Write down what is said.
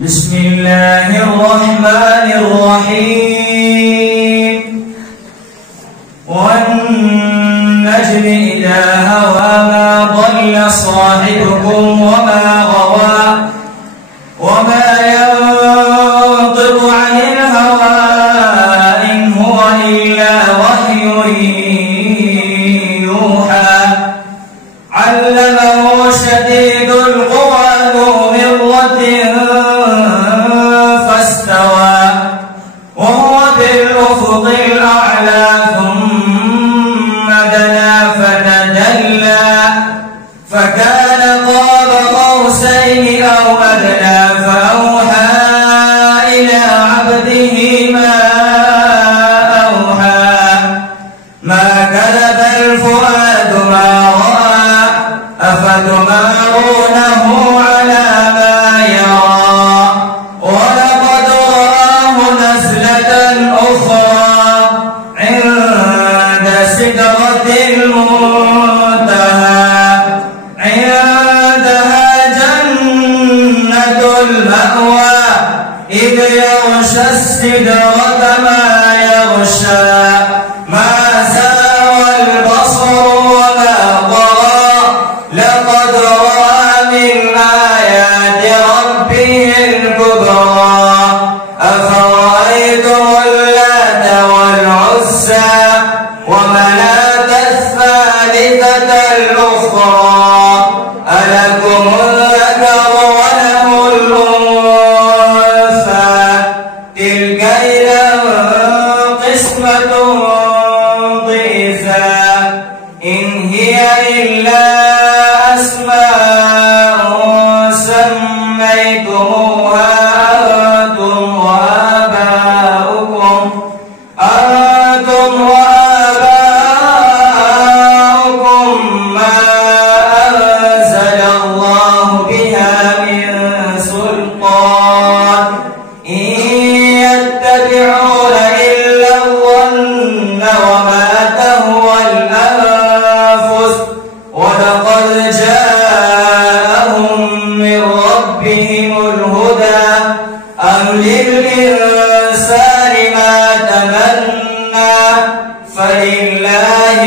بسم الله الرحمن الرحيم والنجم إذا هوى ما ضل صاحبكم وما غوى وما ينطق عن الهوى إن هو إلا وحي يوحى علمه شديد القوى ذو مرة فاستوى وهو بالأفق الأعلى ثم دنا فتدلى فكان قاب قوسين أو أدنى فأوحى إلى عبده ما أوحى ما كذب الفؤاد ما رأى أفتمارونه على ما يرى ولقد رآه نزلة أخرى عند سدرة المنتهى عندها جنة المأوى إذ يغشى السدرة ما يغشى ما زاغ البصر وما طغى لقد رأى من آيات ربه الكبرى أفرأيتم اللات والعزى ومناة الثالثة الأخرى ألكم الذكر وله الأنثى تلك إذا قسمة ضيزى إن هي إلا أسماء سميتموها أنتم وآباؤكم ما أنزل الله بها من سلطان إن يتبعون إلا الظن وما تهوى الأنفس ولقد جاءهم من ربهم الهدى أم للإنسان ما تمنى فلله